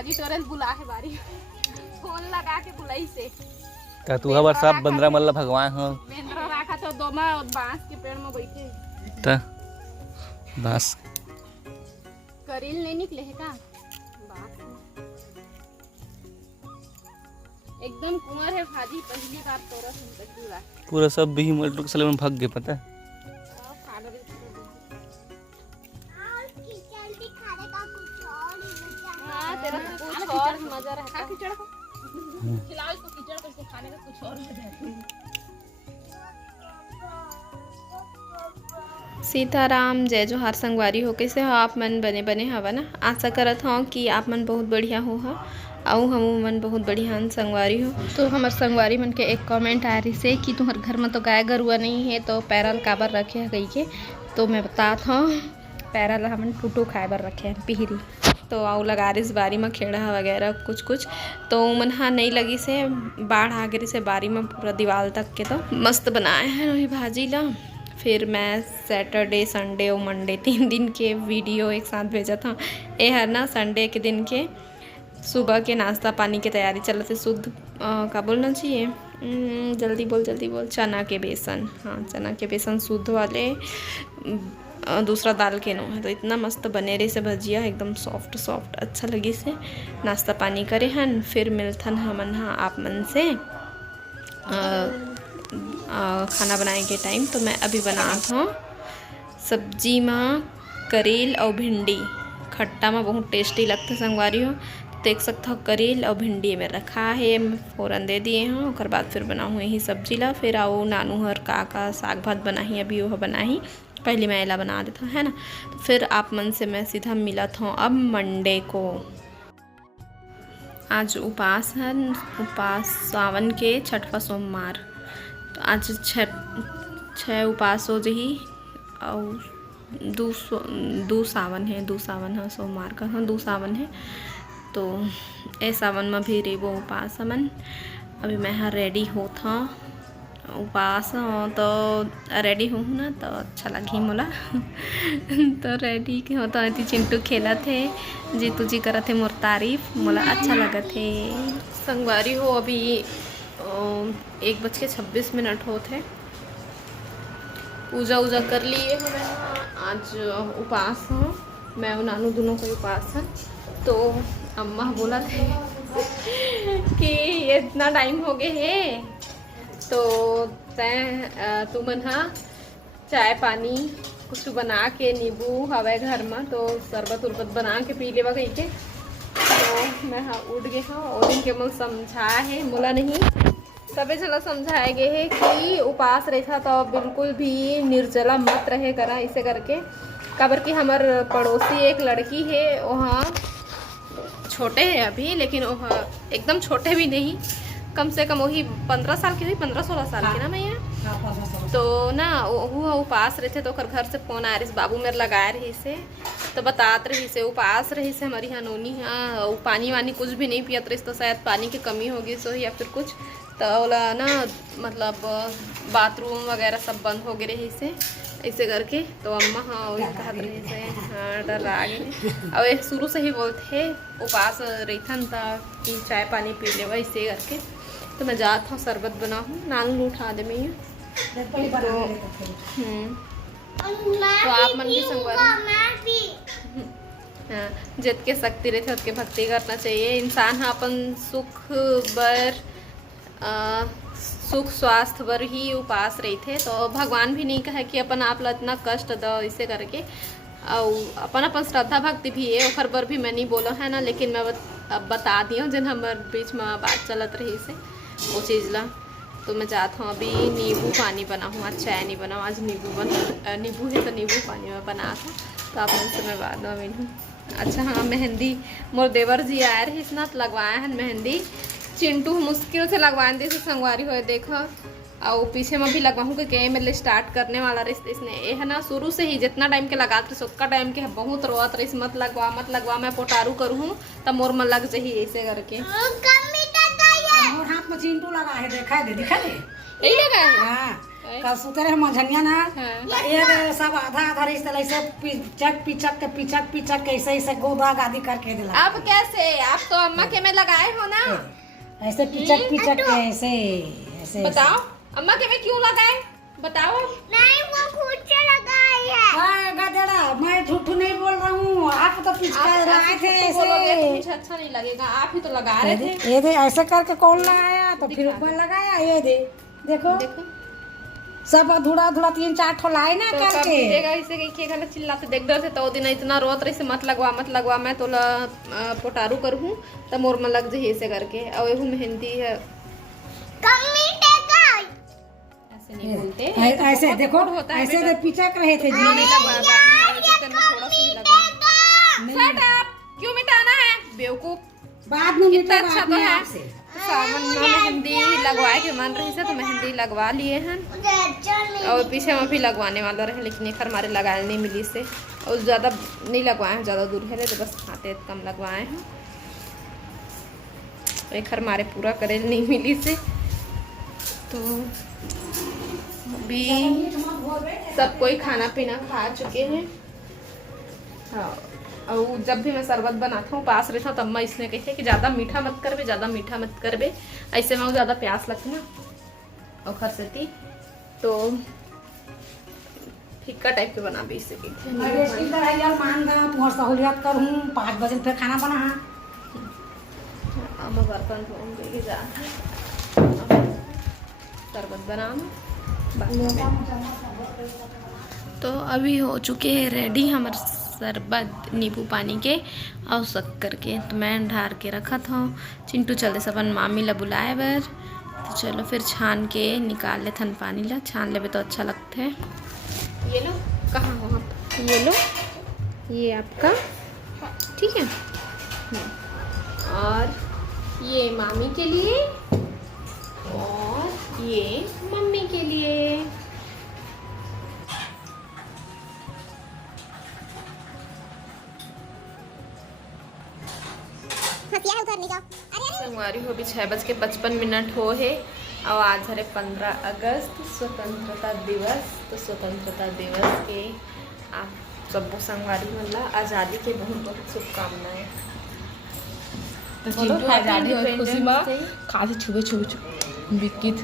भाजी तोरे बुला है बारी फोन लगा के बुलाई से का तू हबर सब बंदरा मल्ला भगवान हो बेंद्रा रखा तो दोमा बांस के पेड़ में बैठे त बस करील नहीं निकले है का बात एकदम कुंवर है भाजी पहली बार तोरा सुन पूरा सब भी मल्टू के साले में भाग गए पता है तेरा कुछ और मजा रहता है कीचड़ को खिलाओ इसको कीचड़ को इसको खाने का कुछ और मजा है। सीताराम जय जोहार संगवारी हो कैसे हो आप मन बने बने हवा ना आशा करत हूँ कि आप मन बहुत बढ़िया हो हा आऊ हम मन बहुत बढ़िया संगवारी हो। तो हमार संगवारी मन के एक कमेंट आ रही से कि तुम्हारे घर में तो गाय गरुआ नहीं है तो पैरल काबर रखे है कही के तो मैं बतात हूँ पैरल हमन टूटू खाए बर रखे हैं पिहरी तो आऊ लगा रही इस बारी में खेड़ा वगैरह कुछ कुछ तो मन हाँ नहीं लगी से बाढ़ आ गई से बारी में पूरा दीवार तक के तो मस्त बनाए हैं वही भाजी ला। फिर मैं सैटरडे संडे और मंडे 3 दिन के वीडियो एक साथ भेजा था। ये है ना संडे के दिन के सुबह के नाश्ता पानी की तैयारी चलते शुद्ध का बोलना चाहिए जल्दी बोल चना के बेसन हाँ चना के बेसन शुद्ध वाले दूसरा दाल के नो है तो इतना मस्त बने रहे से भजिया एकदम सॉफ्ट सॉफ्ट अच्छा लगी से नाश्ता पानी करे हन। फिर मिलथन हमन हाँ आप मन से खाना बनाए के टाइम तो मैं अभी बनाता हूँ सब्जी में करेल और भिंडी खट्टा में बहुत टेस्टी लगता संगवारी हो देख सकता हो करेल और भिंडी में रखा है फ़ौरन दे दिए हैं और बाद फिर बनाऊँ यही सब्जी ला। फिर आओ नानू हर का साग भात बनाही अभी वह बनाही पहले मैं एला बना देता है ना। तो फिर आप मन से मैं सीधा मिला था अब मंडे को। आज उपास है उपास सावन के छठवा सोमवार तो आज छः उपास हो जही और दो सावन है सोमवार का हाँ 2 सावन है तो ए सावन में भी रेबो उपास हमन अभी मैं हाँ रेडी होता उपास तो रेडी हूँ ना तो अच्छा लगी मोला तो रेडी होता है चिंटू खेला थे जीतू जी करा थे मोर तारीफ मोला अच्छा लगा थे संगवारी हो। अभी 1:26 होते पूजा उजा कर लिए हमें आज उपास हूँ मैं और नानू दोनों को उपास है। तो अम्मा बोला थे कि इतना टाइम हो गए है तो तू मन हाँ चाय पानी कुछ बना के नींबू हवे घर में तो शरबत उरबत बना के पी लेवा कही के तो मैं हाँ उठ गए हाँ और इनके मन समझाया है मोला नहीं सबे चला समझाए गए है कि उपास रहा तो बिल्कुल भी निर्जला मत रहे करा इसे करके काबर कि हमार पड़ोसी एक लड़की है वहाँ छोटे है अभी लेकिन वह एकदम छोटे भी नहीं कम से कम वही 15 साल की हुई 15-16 साल की ना मैं तो ना वो उपास रहे थे तो घर से फोन आ रही बाबू मेरे लगाए रही से तो बतात रही से उपास रही से हमारी यहाँ नोनी हाँ पानी वानी कुछ भी नहीं पियत रही तो शायद पानी की कमी होगी सो या फिर कुछ तो बोला ना मतलब बाथरूम वगैरह सब बंद हो गए रही से ऐसे करके तो अम्मा हाँ वही कहत रही से हाँ डर आ गए अब शुरू से ही बोलते उपास रही था कि चाय पानी पी ले ऐसे करके तो मैं जाता हूँ शरबत बनाऊँ नानू उठा दे मैं तो आप मन भी संगवारी हाँ जित के शक्ति रहते उसके भक्ति करना चाहिए इंसान हाँ अपन सुख बर सुख स्वास्थ्य बर ही उपास रही थे तो भगवान भी नहीं कहे कि अपन आप ला इतना कष्ट दो इसे करके और अपन श्रद्धा भक्ति भी है ओखर बर भी मैं नहीं बोला है ना लेकिन मैं अब बता दी हूँ जिन हमारे बीच में बात चलत रही से वो चीज़ ला। तो मैं जाता हूँ अभी नींबू पानी बनाऊँ आज चाय नहीं बनाऊँ आज नींबू है तो नींबू पानी में बना था तो आप से मैं बाद में मिलूँ। अच्छा हाँ मेहंदी मोर देवर जी आए रहे इतना लगवाए हैं मेहंदी चिंटू मुश्किल से लगवाए दी संगवारी हो देखो और पीछे में भी लगवाऊँ कि मेरे स्टार्ट करने वाला रही इसने ये है ना शुरू से ही जितना टाइम के लगाते रही उतना टाइम के बहुत रोत रही मत लगवा मैं पोटारू करूँ तब मोर मन लग जाही ऐसे करके हाथ में चिंटू लगा है दिखा दे यही लगा है कल सुते रहे मंझनिया ना हाँ। ये सब आधा आधा रिश्ते ऐसे पिचक के ऐसे गोदा गादी करके दिला। अब कैसे? आप तो अम्मा के में लगाए हो ना। ऐसे पिचक के ऐसे ऐसे बताओ अम्मा के में क्यों लगाए, बताओ। नहीं वो खुद से लगाई है। हाँ गधड़ा, मैं झूठ नहीं बोल रहा हूँ। आप तो पिचका रहे थे तो बोलोगे तो मुझे अच्छा नहीं लगेगा, आप ही तो लगा रहे थे। ये दे ऐसे करके कौन लगाया, तो फिर ऊपर लगाया। ये दे देखो देखो सब अधूरा अधूरा 3-4 ठो लाए ना तो कब करके। दीजिएगा इसे कि गलत चिल्लाते देख रहे थे तो वो दिन इतना रोत रही से मत लगवा मैं तो पोटारू करूँ तो मोर में लग जाए ऐसे करके। और एहू मेहंदी है कम्मी टेका। ऐसे नहीं बोलते, ऐसे बहुत देखो गुड़ होता है ऐसे बेटा। दे पिचक रहे थे जी। नहीं थोड़ा सा ही लगा। Shut up! क्यों मिटाना है बेवकूफ? बाद में कितना मिटेगा अच्छा तो अपने है। आप से। सावन में मेहंदी लगवाए के मन रही से तो मेहंदी लगवा लिए हैं। और पीछे में भी लगवाने वाला रहे लेकिन एक हमारे लगाए नहीं मिली से। और ज़्यादा नहीं लगवाए हैं, ज़्यादा दूर है तो बस हाथे कम लगवाए हैं। एक हमारे पूरा करे नहीं मिली से तो अभी सब कोई खाना पीना खा चुके हैं। हाँ और जब भी मैं शरबत बनाता हूँ पास रहता तब मैं इसने कहते कि ज़्यादा मीठा मत करबे, ज़्यादा मीठा मत करबे, ऐसे में ज़्यादा प्यास लगती ना और खरसती तो फीका टाइप के बना भी इसे मैं रेस्टिंग कर यार मान दा तुम्हारी सहूलियत करूँ। 5 बजे फिर खाना बना। अब बर्तन धोऊंगी जा शरबत बनाऊँ। तो अभी हो चुके हैं रेडी हमारे शरबत नींबू पानी के और शक्कर के। तो मैं ढार के रखा था। चिंटू चलते सबन मामी ला बुलाए बर तो चलो फिर छान के निकाल ले थन पानी ला, छान ले तो अच्छा लगता है। ये लो, कहाँ हो आप? ये लो, ये आपका ठीक है। और ये मामी के लिए और ये मम्मी के लिए। संगवारी हो भी 6:55 हो है और आज है 15 अगस्त स्वतंत्रता दिवस। तो स्वतंत्रता दिवस के आप सब संगवारी मतलब आज़ादी के बहुत बहुत शुभकामनाएं। तो चिंटू आजादी और खुशी में खाली छुबे बिकित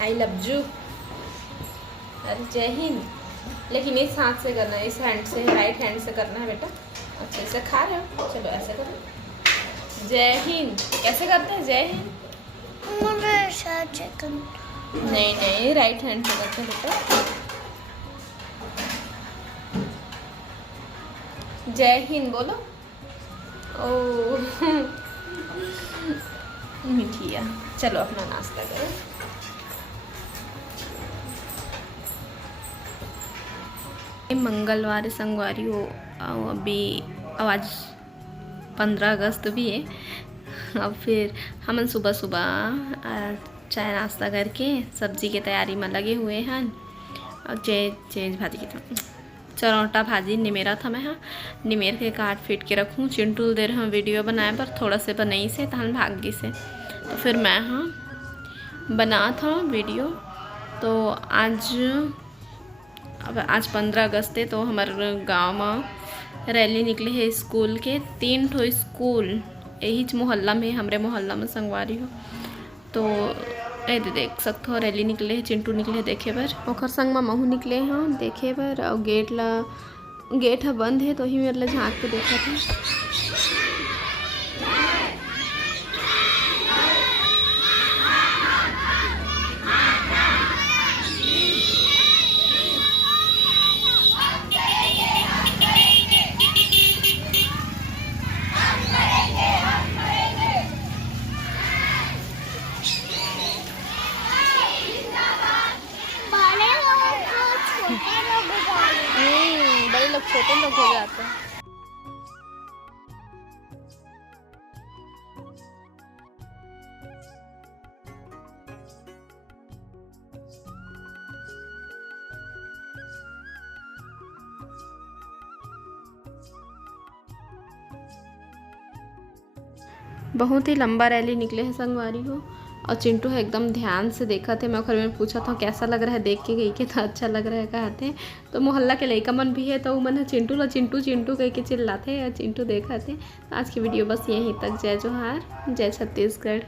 आई लव यू। अरे जय हिंद, लेकिन इस हाथ से करना है, इस हैंड से, राइट हैंड से करना है बेटा। अच्छा ऐसे खा रहे हो, चलो ऐसे करो। जय हिंद कैसे करते हैं? जय हिंद नहीं नहीं, राइट हैंड से करते हैं बेटा। जय हिंद बोलो। ओ मिठिया, चलो अपना नाश्ता करो। मंगलवार संगवारी हो अभी आज 15 अगस्त भी है। अब फिर हम सुबह सुबह चाय नाश्ता करके सब्जी के तैयारी में लगे हुए हैं। और चेंज भाजी की चरौटा भाजी निमेरा था मैं। हाँ निमेर के काट फीट के रखूँ। चिंटू देर हम वीडियो बनाए पर थोड़ा से बनई से तहन भागी से तो फिर मैं हाँ बना था वीडियो। तो आज 15 अगस्त है तो हमारे गांव में रैली निकले है स्कूल के। 3 ठो स्कूल यही मोहल्ला में, हमारे मोहल्ला में संगवारी हो तो देख सकते हो रैली निकले है। चिंटू निकले देखे बर, ओखर संग में महू निकले हैं देखे बर। और गेट है बंद है तो ही मेरे झाँक के देखा था। बड़े लोग छोटे लोग हो जाते हैं। बहुत ही लंबा रैली निकले है संगवारी हो। और चिंटू है एकदम ध्यान से देखा थे। मैं घर में पूछा था कैसा लग रहा है, देख के गई के तो अच्छा लग रहा है कहते। तो मोहल्ला के लड़का मन भी है तो वो मन है चिंटू ला चिंटू चिंटू कह के चिल्लाते। चिंटू देखा थे। आज की वीडियो बस यहीं तक। जय जोहार, जय छत्तीसगढ़।